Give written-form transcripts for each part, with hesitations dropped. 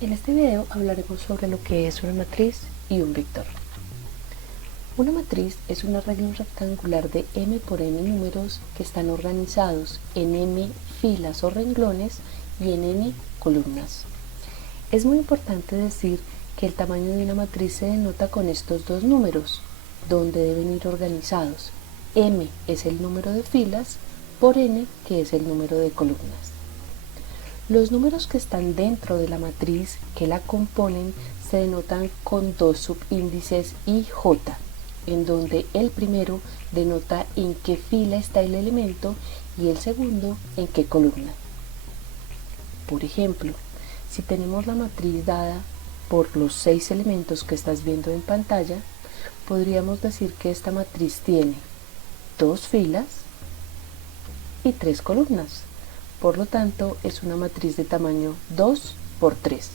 En este video hablaremos sobre lo que es una matriz y un vector. Una matriz es un arreglo rectangular de m por n números que están organizados en m filas o renglones y en n columnas. Es muy importante decir que el tamaño de una matriz se denota con estos dos números, donde deben ir organizados. M es el número de filas por n, que es el número de columnas. Los números que están dentro de la matriz que la componen se denotan con dos subíndices i, j, en donde el primero denota en qué fila está el elemento y el segundo en qué columna. Por ejemplo, si tenemos la matriz dada por los 6 elementos que estás viendo en pantalla, podríamos decir que esta matriz tiene 2 filas y 3 columnas. Por lo tanto, es una matriz de tamaño 2 por 3.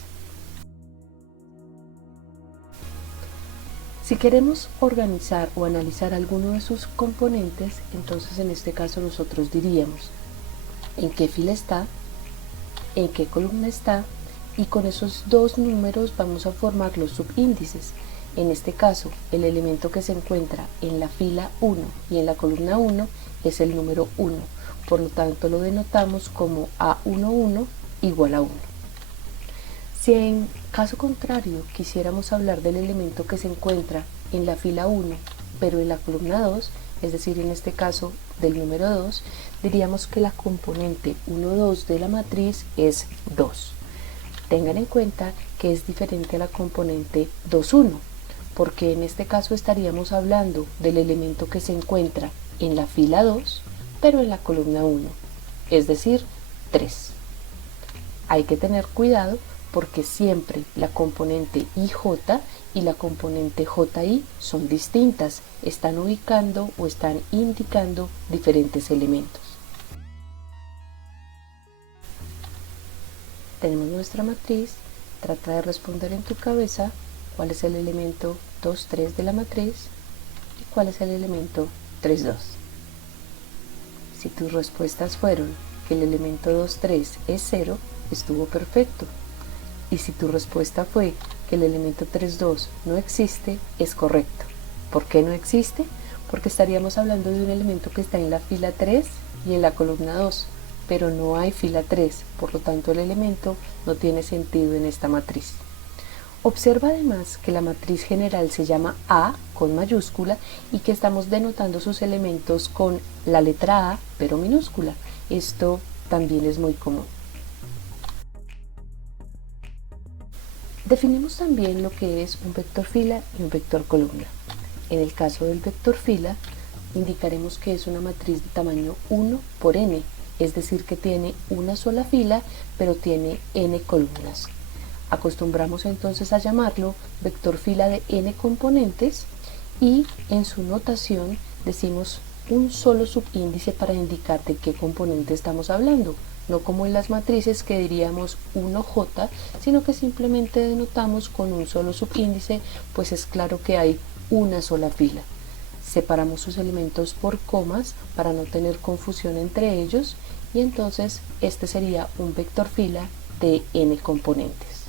Si queremos organizar o analizar alguno de sus componentes, entonces en este caso nosotros diríamos en qué fila está, en qué columna está, y con esos dos números vamos a formar los subíndices. En este caso, el elemento que se encuentra en la fila 1 y en la columna 1 es el número 1. Por lo tanto, lo denotamos como A11 igual a 1. Si en caso contrario quisiéramos hablar del elemento que se encuentra en la fila 1, pero en la columna 2, es decir, en este caso del número 2, diríamos que la componente 1, 2 de la matriz es 2. Tengan en cuenta que es diferente a la componente 2, 1, porque en este caso estaríamos hablando del elemento que se encuentra en la fila 2, pero en la columna 1, es decir, 3. Hay que tener cuidado porque siempre la componente IJ y la componente JI son distintas, están ubicando o están indicando diferentes elementos. Tenemos nuestra matriz, trata de responder en tu cabeza cuál es el elemento 2, 3 de la matriz y cuál es el elemento 3, 2. Si tus respuestas fueron que el elemento 2, 3 es 0, estuvo perfecto. Y si tu respuesta fue que el elemento 3, 2 no existe, es correcto. ¿Por qué no existe? Porque estaríamos hablando de un elemento que está en la fila 3 y en la columna 2, pero no hay fila 3, por lo tanto el elemento no tiene sentido en esta matriz. Observa además que la matriz general se llama A con mayúscula y que estamos denotando sus elementos con la letra A pero minúscula. Esto también es muy común. Definimos también lo que es un vector fila y un vector columna. En el caso del vector fila, indicaremos que es una matriz de tamaño 1 por n, es decir que tiene una sola fila pero tiene n columnas. Acostumbramos entonces a llamarlo vector fila de n componentes y en su notación decimos un solo subíndice para indicar de qué componente estamos hablando, no como en las matrices que diríamos 1j, sino que simplemente denotamos con un solo subíndice, pues es claro que hay una sola fila. Separamos sus elementos por comas para no tener confusión entre ellos y entonces este sería un vector fila de n componentes.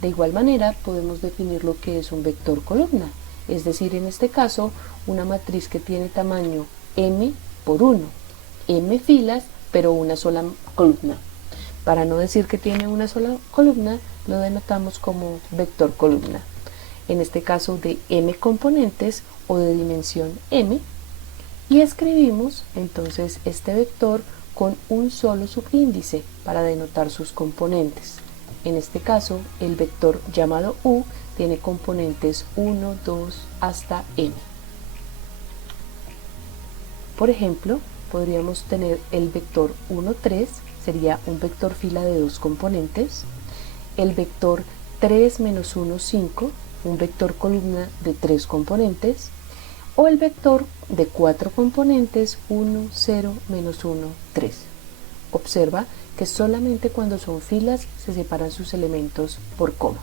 De igual manera podemos definir lo que es un vector columna, es decir, en este caso, una matriz que tiene tamaño m por 1, m filas, pero una sola columna. Para no decir que tiene una sola columna, lo denotamos como vector columna. En este caso de m componentes o de dimensión m, y escribimos entonces este vector con un solo subíndice para denotar sus componentes. En este caso, el vector llamado u tiene componentes 1, 2 hasta m. Por ejemplo, podríamos tener el vector 1, 3, sería un vector fila de 2 componentes, el vector 3, menos 1, 5, un vector columna de 3 componentes, o el vector de 4 componentes 1, 0, menos 1, 3. Observa que solamente cuando son filas se separan sus elementos por coma.